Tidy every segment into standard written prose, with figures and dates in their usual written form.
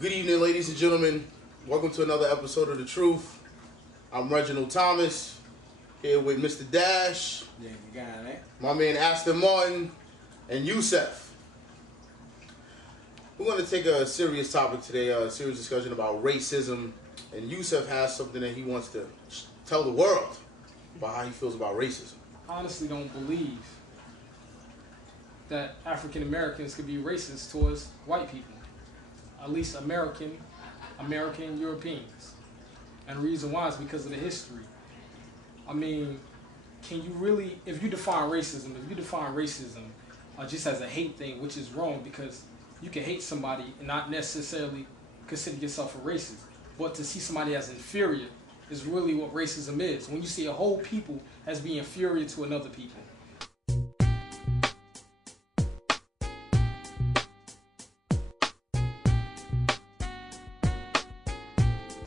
Good evening, ladies and gentlemen. Welcome to another episode of The Truth. I'm Reginald Thomas, here with Mr. Dash, Yeah, you got it. my man Aston Martin, and Yusef. We're going to take a serious topic today, a serious discussion about racism. And Yusef has something that he wants to tell the world about how he feels about racism. I honestly don't believe that African Americans could be racist towards white people. At least American Europeans. And the reason why is because of the history. I mean, can you really, if you define racism just as a hate thing, which is wrong, because you can hate somebody and not necessarily consider yourself a racist. But to see somebody as inferior is really what racism is. When you see a whole people as being inferior to another people.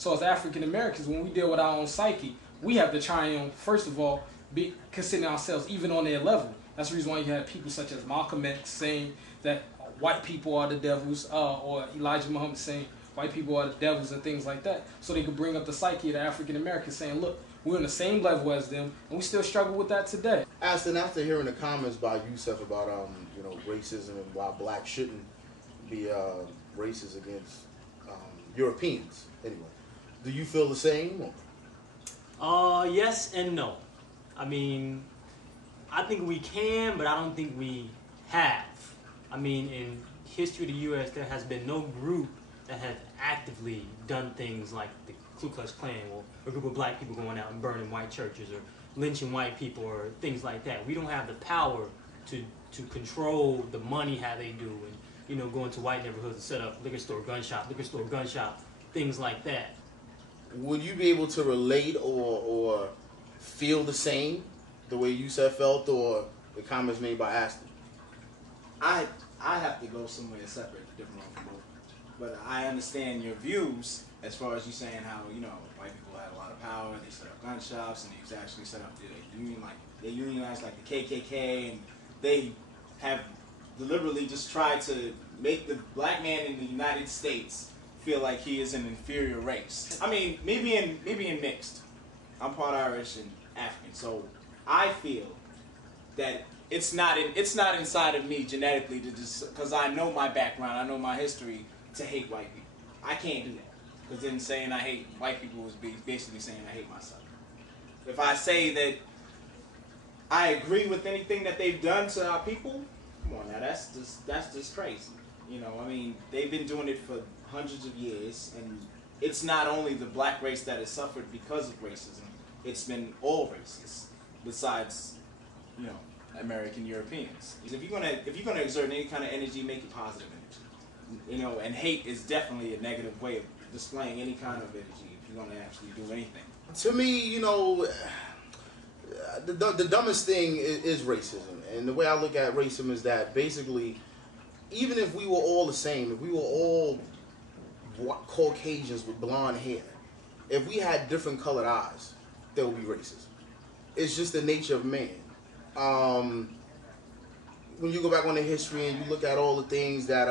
So as African Americans, when we deal with our own psyche, we have to try and, first of all, be considering ourselves even on their level. That's the reason why you have people such as Malcolm X saying that white people are the devils, or Elijah Muhammad saying white people are the devils and things like that. So they could bring up the psyche of the African Americans saying, look, we're on the same level as them, and we still struggle with that today. Aston, after hearing the comments by Yusef about racism and why blacks shouldn't be racist against Europeans, anyway, do you feel the same? Yes and no. I mean, I think we can, but I don't think we have. I mean, in history of the U.S., there has been no group that has actively done things like the Ku Klux Klan, or a group of black people going out and burning white churches, or lynching white people, or things like that. We don't have the power to control the money how they do, and go into white neighborhoods and set up liquor store, gun shop, things like that. Would you be able to relate or feel the same, the way Yusef felt, or the comments made by Aston? I have to go somewhere separate, different from both. But I understand your views as far as you saying how, white people had a lot of power, they set up gun shops, and they actually set up the union, like they unionized like the KKK, and they have deliberately just tried to make the black man in the United States feel like he is an inferior race. I mean, maybe in mixed. I'm part Irish and African, so I feel that it's not inside of me genetically to just, because I know my background, I know my history, to hate white people. I can't do that, because then saying I hate white people is basically saying I hate myself. If I say that I agree with anything that they've done to our people, come on now, that's just crazy. I mean, they've been doing it for hundreds of years, and it's not only the black race that has suffered because of racism. It's been all races, besides, American Europeans. If you're gonna exert any kind of energy, make it positive energy. And hate is definitely a negative way of displaying any kind of energy if you're gonna actually do anything. To me, the dumbest thing is racism. And the way I look at racism is that basically, even if we were all the same, if we were all Caucasians with blonde hair, if we had different colored eyes, there would be racism. It's just the nature of man. When you go back on the history and you look at all the things that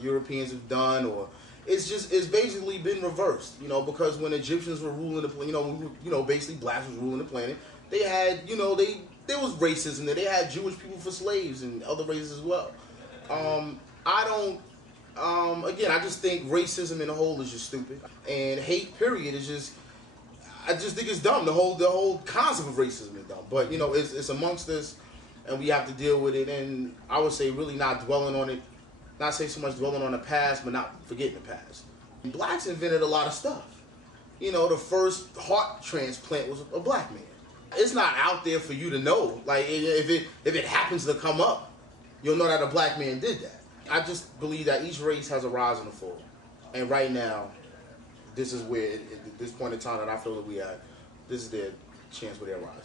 Europeans have done, or it's basically been reversed, because when Egyptians were ruling the basically blacks was ruling the planet, they had, there was racism there. They had Jewish people for slaves and other races as well. I just think racism in the whole is just stupid, and hate period is just, I just think it's dumb. The whole concept of racism is dumb. But it's amongst us, and we have to deal with it. And I would say really not dwelling on it, not say so much dwelling on the past, but not forgetting the past. Blacks invented a lot of stuff. The first heart transplant was a black man. It's not out there for you to know. Like if it happens to come up, you'll know that a black man did that. I just believe that each race has a rise and a fall. And right now, this is where, at this point in time that I feel that we are, this is their chance where they're rising.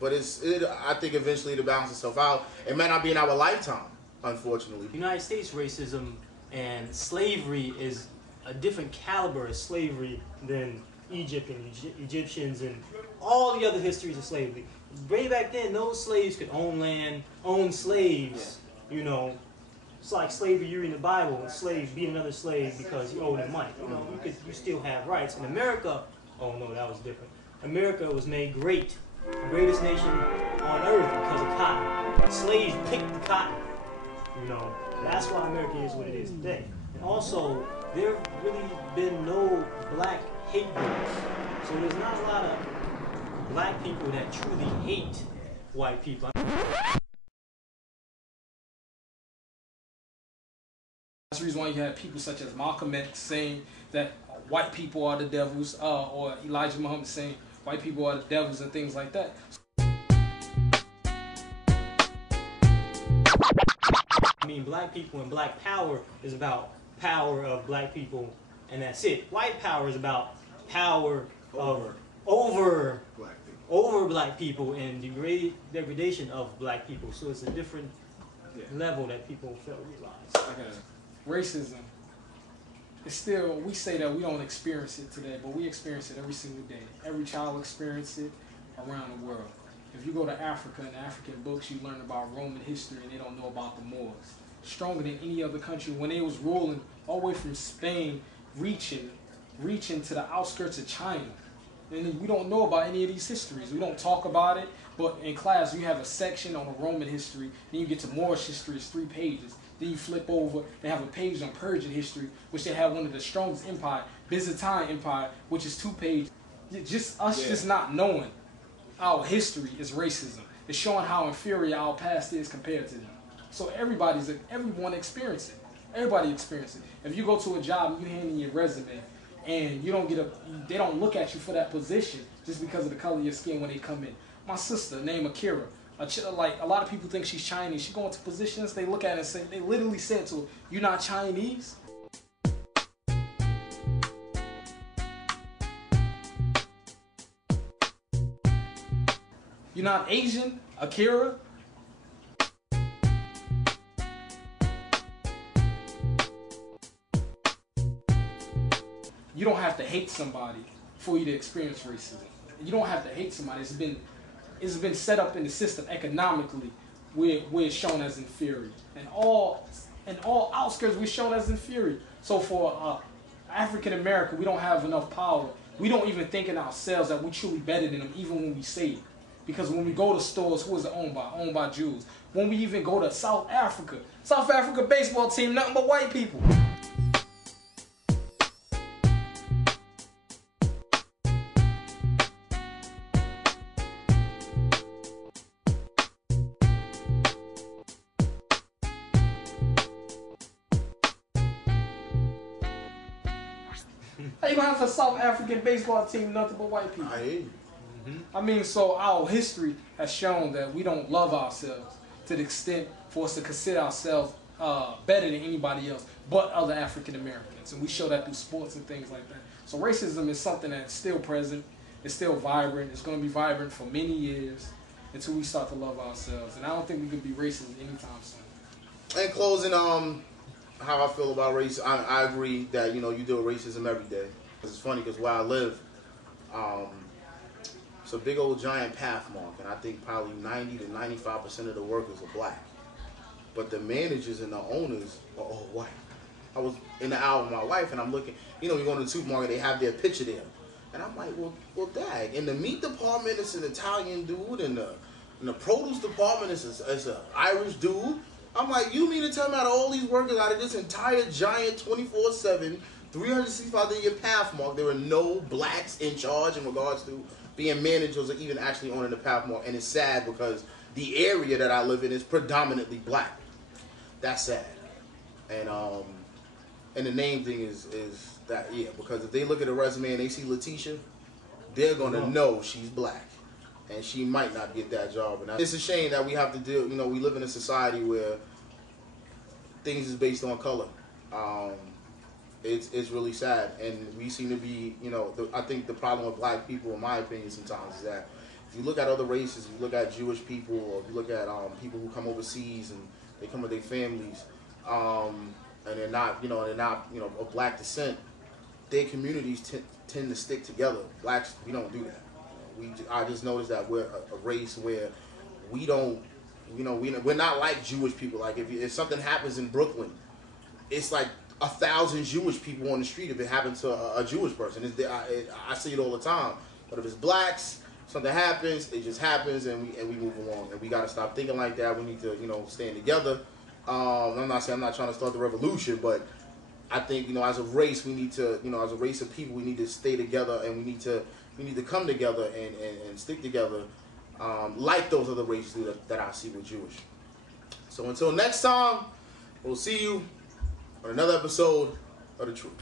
But I think eventually it'll balance itself out. It might not be in our lifetime, unfortunately. United States racism and slavery is a different caliber of slavery than Egypt and Egyptians and all the other histories of slavery. Way back then, those slaves could own land, own slaves, It's like slavery. You read the Bible, and slaves beat another slave because you owe them money. You know, you still have rights. In America, oh no, that was different. America was made great, the greatest nation on earth because of cotton. Slaves picked the cotton. You know, that's why America is what it is today. And also, there have really been no black hate groups. So there's not a lot of black people that truly hate white people. That's the reason why you have people such as Malcolm X saying that white people are the devils, or Elijah Muhammad saying white people are the devils and things like that. I mean, black people and black power is about power of black people, and that's it. White power is about power over black people and degradation of black people. So it's a different level that people fail to realize. Okay. Racism. It's still, we say that we don't experience it today, but we experience it every single day. Every child experiences it around the world. If you go to Africa, in the African books, you learn about Roman history and they don't know about the Moors. Stronger than any other country when they was ruling all the way from Spain, reaching to the outskirts of China. And we don't know about any of these histories. We don't talk about it, but in class you have a section on the Roman history, then you get to Moorish history, it's 3 pages. Then you flip over, they have a page on Persian history, which they have one of the strongest empire, Byzantine Empire, which is 2 pages. Just not knowing our history is racism. It's showing how inferior our past is compared to them. So everyone experiences it. Everybody experiences it. If you go to a job and you hand in your resume and you don't they don't look at you for that position just because of the color of your skin when they come in. My sister named Akira, like a lot of people think she's Chinese. She go into positions, they look at her and say, they literally said to her, "You're not Chinese?" "You're not Asian, Akira?" You don't have to hate somebody for you to experience racism. You don't have to hate somebody. It's been set up in the system economically where it's shown as inferior. And all outskirts we're shown as inferior. So for African American, we don't have enough power. We don't even think in ourselves that we're truly better than them, even when we say it. Because when we go to stores, who is it owned by? Owned by Jews. When we even go to South Africa baseball team, nothing but white people. How you gonna have a South African baseball team, nothing but white people? I hear you. I mean, so our history has shown that we don't love ourselves to the extent for us to consider ourselves better than anybody else but other African Americans. And we show that through sports and things like that. So racism is something that's still present, it's still vibrant, it's going to be vibrant for many years until we start to love ourselves. And I don't think we can be racist anytime soon. In closing, how I feel about race, I agree that, you deal with racism every day. It's funny because where I live, it's a big old giant path mark, and I think probably 90 to 95% of the workers are black. But the managers and the owners are all white. I was in the aisle with my wife, and I'm looking, you go to the supermarket, they have their picture there. And I'm like, well, dag. In the meat department, it's an Italian dude, and in the produce department, it's an Irish dude. I'm like, you mean to tell me out of all these workers, out of this entire giant 24/7, 365-day path mark, there were no blacks in charge in regards to being managers or even actually owning the path mark? And it's sad because the area that I live in is predominantly black. That's sad. And the name thing is that, because if they look at a resume and they see Letitia, they're gonna know she's black, and she might not get that job. And it's a shame that we have to deal. We live in a society where things is based on color. It's really sad, and we seem to be, I think the problem with black people, in my opinion, sometimes is that if you look at other races, if you look at Jewish people, or if you look at people who come overseas and they come with their families, and they're not, of black descent, their communities tend to stick together. Blacks, we don't do that. I just noticed that we're a race where we don't You know, we're not like Jewish people. Like if something happens in Brooklyn, it's like 1,000 Jewish people on the street if it happens to a Jewish person. I see it all the time. But if it's blacks, something happens, it just happens, and we move along. And we got to stop thinking like that. We need to, you know, stand together. I'm not saying I'm not trying to start the revolution, but I think, you know, as a race, we need to, you know, as a race of people, we need to stay together, and we need to come together and stick together, like those other races do that I see with Jewish. So until next time, we'll see you on another episode of The Truth.